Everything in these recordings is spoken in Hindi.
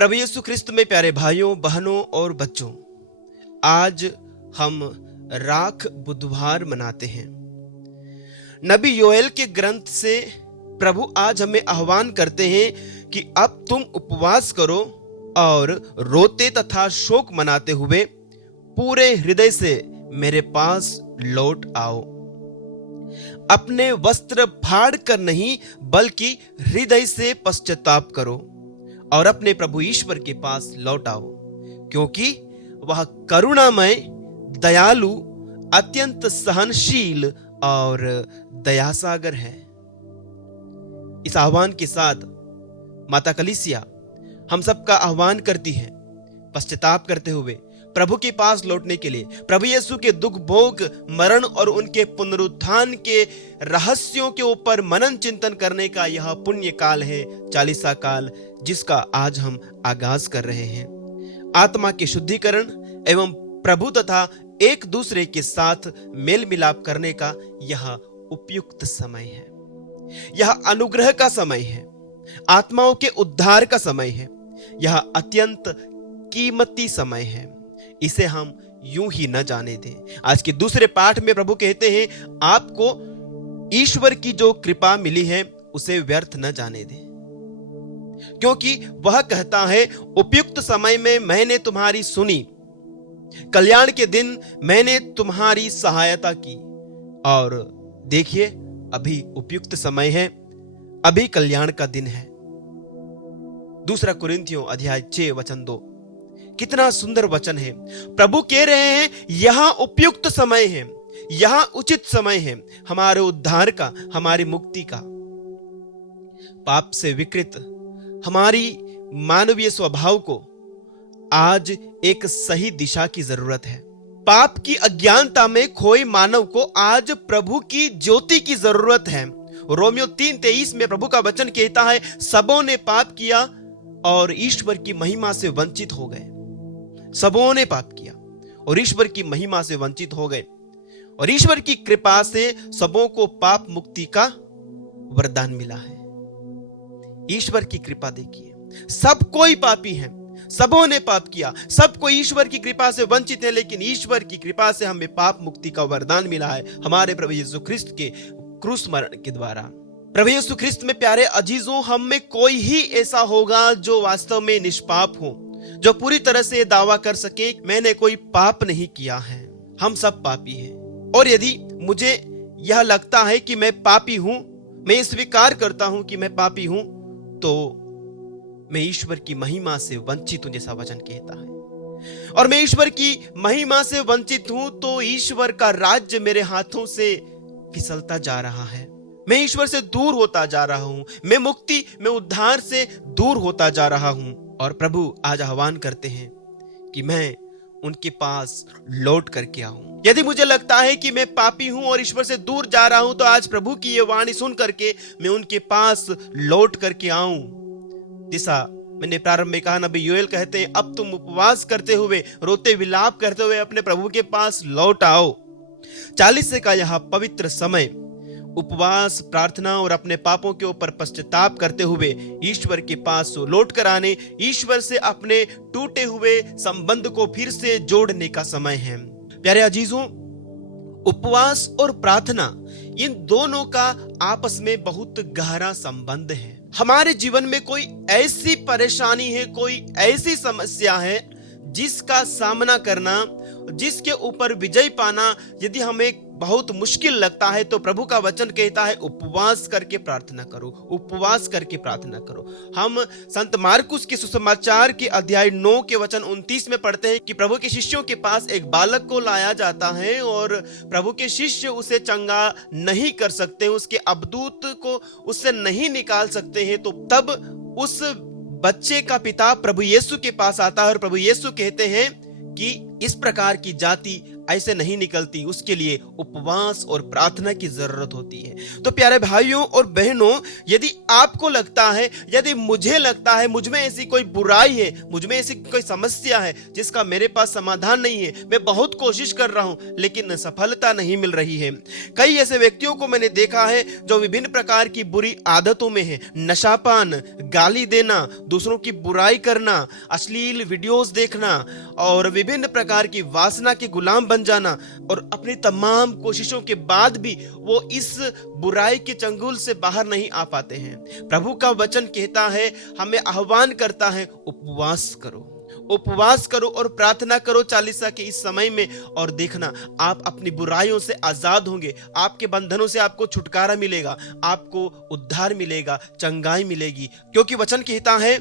प्रभु यीशु ख्रिस्त में प्यारे भाइयों, बहनों और बच्चों, आज हम राख बुधवार मनाते हैं। नबी योएल के ग्रंथ से प्रभु आज हमें आह्वान करते हैं कि अब तुम उपवास करो और रोते तथा शोक मनाते हुए पूरे हृदय से मेरे पास लौट आओ। अपने वस्त्र फाड़ कर नहीं बल्कि हृदय से पश्चाताप करो और अपने प्रभु ईश्वर के पास लौट आओ, क्योंकि वह करुणामय, दयालु, अत्यंत सहनशील और दयासागर है। इस आह्वान के साथ माता कलीसिया हम सबका आह्वान करती है पश्चाताप करते हुए प्रभु के पास लौटने के लिए। प्रभु यीशु के दुख भोग, मरण और उनके पुनरुत्थान के रहस्यों के ऊपर मनन चिंतन करने का यह पुण्य काल है, चालीसा काल, जिसका आज हम आगाज कर रहे हैं। आत्मा के शुद्धिकरण एवं प्रभु तथा एक दूसरे के साथ मेल मिलाप करने का यह उपयुक्त समय है। यह अनुग्रह का समय है, आत्माओं के उद्धार का समय है। यह अत्यंत कीमती समय है, इसे हम यूं ही न जाने दें। आज के दूसरे पाठ में प्रभु कहते हैं, आपको ईश्वर की जो कृपा मिली है उसे व्यर्थ न जाने दें, क्योंकि वह कहता है, उपयुक्त समय में मैंने तुम्हारी सुनी, कल्याण के दिन मैंने तुम्हारी सहायता की। और देखिए, अभी उपयुक्त समय है, अभी कल्याण का दिन है। दूसरा कुरिन्थियों अध्याय 6 वचन 2, कितना सुंदर वचन है। प्रभु कह रहे हैं, यहां उपयुक्त समय है, यहां उचित समय है हमारे उद्धार का, हमारी मुक्ति का। पाप से विकृत हमारी मानवीय स्वभाव को आज एक सही दिशा की जरूरत है। पाप की अज्ञानता में खोए मानव को आज प्रभु की ज्योति की जरूरत है। रोमियो 3:23 में प्रभु का वचन कहता है, सबों ने पाप किया और ईश्वर की महिमा से वंचित हो गए। सबों ने पाप किया और ईश्वर की महिमा से वंचित हो गए, और ईश्वर की कृपा से सबों को पाप मुक्ति का वरदान मिला है। ईश्वर की कृपा देखिए, सब कोई पापी है, सबों ने पाप किया, सबको ईश्वर की कृपा से वंचित है, लेकिन ईश्वर की कृपा से हमें पाप मुक्ति का वरदान मिला है हमारे प्रभु यीशु ख्रिस्त के क्रूस मरण के द्वारा। प्रभु यीशु ख्रिस्त में प्यारे अजीजों, हम में कोई ही ऐसा होगा जो वास्तव में निष्पाप हो, जो पूरी तरह से दावा कर सके मैंने कोई पाप नहीं किया है। हम सब पापी हैं, और यदि मुझे यह लगता है कि मैं पापी हूं, मैं स्वीकार करता हूं कि मैं पापी हूं, तो मैं ईश्वर की महिमा से वंचित हूं, जैसा वचन कहता है। और मैं ईश्वर की महिमा से वंचित हूं तो ईश्वर का राज्य मेरे हाथों से फिसलता जा रहा है। मैं ईश्वर से दूर होता जा रहा हूं, मैं मुक्ति, मैं उद्धार से दूर होता जा रहा हूं। और प्रभु आज आह्वान करते हैं कि मैं उनके पास लौट करके आऊं। यदि मुझे लगता है कि मैं पापी हूं और ईश्वर से दूर जा रहा हूं, तो आज प्रभु की ये वाणी सुन करके मैं उनके पास लौट करके आऊं। जैसा मैंने प्रारंभ में कहा, नबी योएल कहते हैं, अब तुम उपवास करते हुए, रोते विलाप करते हुए अपने प्रभु के पास लौट आओ। 40 का यह पवित्र समय उपवास, प्रार्थना और अपने पापों के ऊपर पश्चाताप करते हुए ईश्वर के पास लौट कर आने, ईश्वर से अपने टूटे हुए संबंध को फिर से जोड़ने का समय है। प्यारे अजीजों, उपवास और प्रार्थना, इन दोनों का आपस में बहुत गहरा संबंध है। हमारे जीवन में कोई ऐसी परेशानी है, कोई ऐसी समस्या है जिसका सामना करना, जिसके ऊपर विजय पाना यदि हमें बहुत मुश्किल लगता है, तो प्रभु का वचन कहता है, उपवास करके प्रार्थना करो, उपवास करके प्रार्थना करो। हम संत मार्कुस के सुसमाचार के अध्याय 9 के वचन 29 में पढ़ते हैं कि प्रभु के शिष्यों के पास एक बालक को लाया जाता है और प्रभु के शिष्य उसे चंगा नहीं कर सकते, उसके अबदूत को उससे नहीं निकाल सकते हैं। तो तब उस बच्चे का पिता प्रभु यीशु के पास आता है और प्रभु यीशु कहते हैं कि इस प्रकार की जाति ऐसे नहीं निकलती, उसके लिए उपवास और प्रार्थना की जरूरत होती है। तो प्यारे भाइयों और बहनों, यदि आपको लगता है, यदि मुझे लगता है मुझ में ऐसी कोई बुराई है, मुझ में ऐसी कोई समस्या है जिसका मेरे पास समाधान नहीं है, मैं बहुत कोशिश कर रहा हूं लेकिन सफलता नहीं मिल रही है। कई ऐसे व्यक्तियों को मैंने देखा है जो विभिन्न प्रकार की बुरी आदतों में है, नशापान, गाली देना, दूसरों की बुराई करना, अश्लील वीडियोस देखना और विभिन्न प्रकार की वासना के गुलाम बन जाना, और अपनी तमाम कोशिशों के बाद भी वो इस बुराई के चंगुल से बाहर नहीं आ पाते हैं। प्रभु का वचन कहता है, हमें आह्वान करता है, उपवास करो, उपवास करो और प्रार्थना करो चालीसा के इस समय में, और देखना आप अपनी बुराइयों से आजाद होंगे, आपके बंधनों से आपको छुटकारा मिलेगा, आपको उद्धार मिलेगा, चंगाई मिलेगी। क्योंकि वचन कहता है,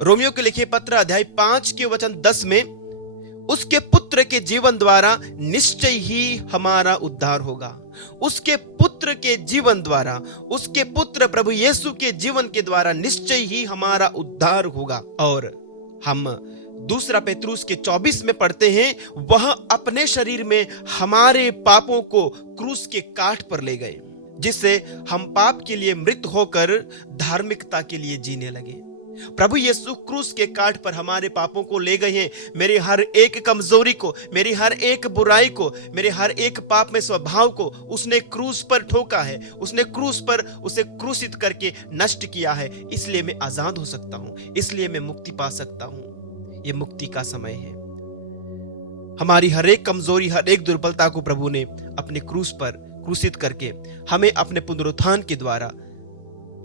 रोमियो के लिखे पत्र अध्याय 5 के वचन 10 में, उसके पुत्र के जीवन द्वारा निश्चय ही हमारा उद्धार होगा। उसके पुत्र के जीवन द्वारा, उसके पुत्र प्रभु यीशु के जीवन के द्वारा निश्चय ही हमारा उद्धार होगा। और हम दूसरा पेतरुस के 24 में पढ़ते हैं, वह अपने शरीर में हमारे पापों को क्रूस के काठ पर ले गए, जिससे हम पाप के लिए मृत होकर धार्मिकता के लिए जीने लगे। प्रभु यीशु क्रूस के काठ पर हमारे पापों को ले गए हैं। मेरी हर एक कमजोरी को, मेरी हर एक बुराई को, मेरे हर एक पाप में स्वभाव को उसने क्रूस पर ठोका है, उसने क्रूस पर उसे क्रूसित करके नष्ट किया है। इसलिए मैं आजाद हो सकता हूं, इसलिए मैं मुक्ति पा सकता हूं। यह मुक्ति का समय है। हमारी हर एक कमजोरी, हर एक दुर्बलता को प्रभु ने अपने क्रूस पर क्रूसित करके हमें अपने पुनरुत्थान के द्वारा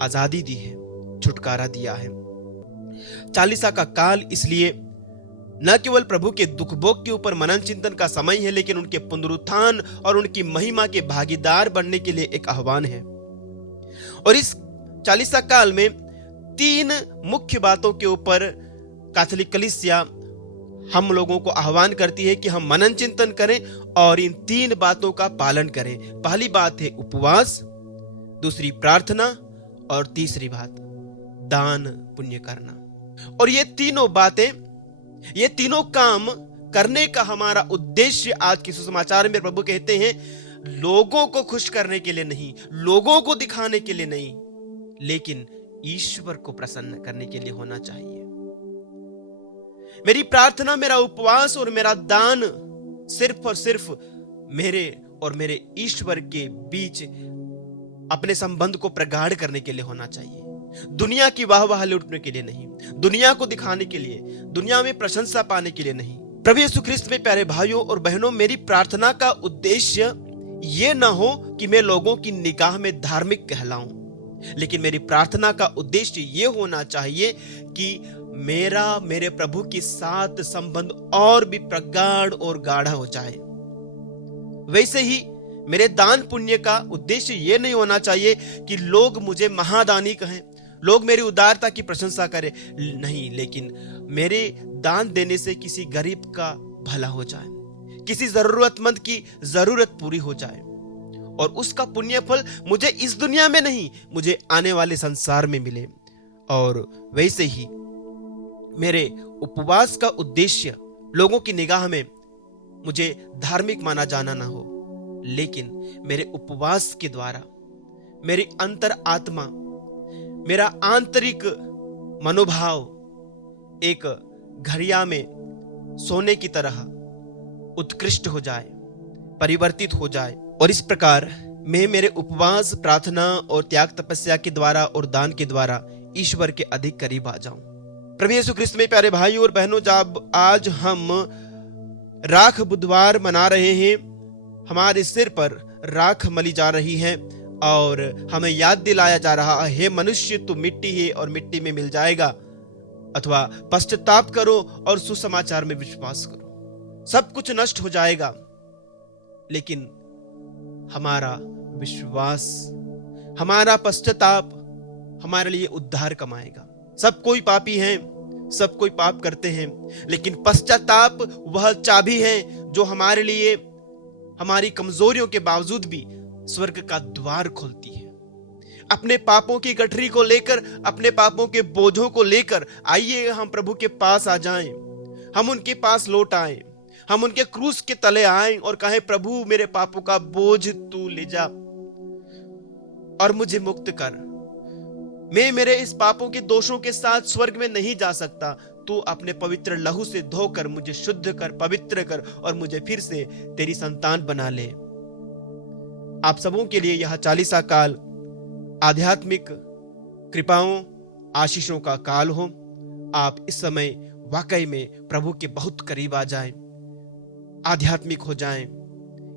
आजादी दी है, छुटकारा दिया है। चालीसा का काल इसलिए न केवल प्रभु के दुख भोग के ऊपर मनन चिंतन का समय है, लेकिन उनके पुनरुत्थान और उनकी महिमा के भागीदार बनने के लिए एक आह्वान है। और इस चालीसा काल में 3 मुख्य बातों के ऊपर कैथोलिक कलीसिया हम लोगों को आह्वान करती है कि हम मनन चिंतन करें और इन 3 बातों का पालन करें। पहली बात है उपवास, दूसरी प्रार्थना और तीसरी बात दान पुण्य करना। और ये तीनों बातें, ये तीनों काम करने का हमारा उद्देश्य आज के सुसमाचार में प्रभु कहते हैं, लोगों को खुश करने के लिए नहीं, लोगों को दिखाने के लिए नहीं, लेकिन ईश्वर को प्रसन्न करने के लिए होना चाहिए। मेरी प्रार्थना, मेरा उपवास और मेरा दान सिर्फ और सिर्फ मेरे और मेरे ईश्वर के बीच अपने संबंध को प्रगाढ़ करने के लिए होना चाहिए। दुनिया की वाहवाह लूटने के लिए नहीं, दुनिया को दिखाने के लिए, दुनिया में प्रशंसा पाने के लिए नहीं। प्रभु यीशु ख्रिस्त में प्यारे भाइयों और बहनों, मेरी प्रार्थना का उद्देश्य यह ना हो कि मैं लोगों की निगाह में धार्मिक कहलाऊं, लेकिन मेरी प्रार्थना का उद्देश्य यह होना चाहिए कि मेरा मेरे प्रभु के साथ संबंध और भी प्रगाढ़ और गाढ़ा हो जाए। वैसे ही मेरे दान पुण्य का उद्देश्य यह नहीं होना चाहिए कि लोग मुझे महादानी कहें, लोग मेरी उदारता की प्रशंसा करें, नहीं, लेकिन मेरे दान देने से किसी गरीब का भला हो जाए, किसी जरूरतमंद की जरूरत पूरी हो जाए, और उसका पुण्य फल मुझे इस दुनिया में नहीं, मुझे आने वाले संसार में मिले। और वैसे ही मेरे उपवास का उद्देश्य लोगों की निगाह में मुझे धार्मिक माना जाना ना हो, लेकिन मेरे उपवास के द्वारा मेरी अंतर आत्मा, मेरा आंतरिक मनोभाव एक घड़िया में सोने की तरह उत्कृष्ट हो जाए, परिवर्तित हो जाए, और इस प्रकार मैं मेरे उपवास, प्रार्थना और त्याग तपस्या के द्वारा और दान के द्वारा ईश्वर के अधिक करीब आ जाऊं। प्रभु यीशु ख्रिस्त में प्यारे भाइयों और बहनों, जब आज हम राख बुधवार मना रहे हैं, हमारे सिर पर राख मली जा रही है और हमें याद दिलाया जा रहा है, मनुष्य तू मिट्टी है और मिट्टी में मिल जाएगा, अथवा पश्चाताप करो और सुसमाचार में विश्वास करो, सब कुछ नष्ट हो जाएगा, लेकिन हमारा विश्वास, हमारा पश्चाताप हमारे लिए उद्धार कमाएगा। सब कोई पापी हैं, सब कोई पाप करते हैं, लेकिन पश्चाताप वह चाबी है जो हमारे लिए हमारी कमजोरियों के बावजूद भी स्वर्ग का द्वार खोलती है। अपने पापों की गठरी को लेकर, अपने पापों के बोझों को लेकर आइए हम प्रभु के पास आ जाएं, हम उनके पास लौट आएं, हम उनके क्रूस के तले आए और कहें, प्रभु मेरे पापों का बोझ तू ले जा और मुझे मुक्त कर। मैं मेरे इस पापों के दोषों के साथ स्वर्ग में नहीं जा सकता। तू अपने पवित्र लहू से धोकर मुझे शुद्ध कर, पवित्र कर और मुझे फिर से तेरी संतान बना ले। आप सबों के लिए यह 40 काल आध्यात्मिक कृपाओं, आशीषों का काल हो। आप इस समय वाकई में प्रभु के बहुत करीब आ जाएं, आध्यात्मिक हो जाएं,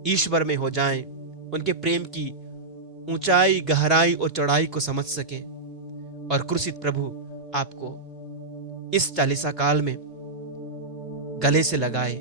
ईश्वर में हो जाएं, उनके प्रेम की ऊंचाई, गहराई और चौड़ाई को समझ सकें और क्रूसित प्रभु आपको इस 40 काल में गले से लगाए,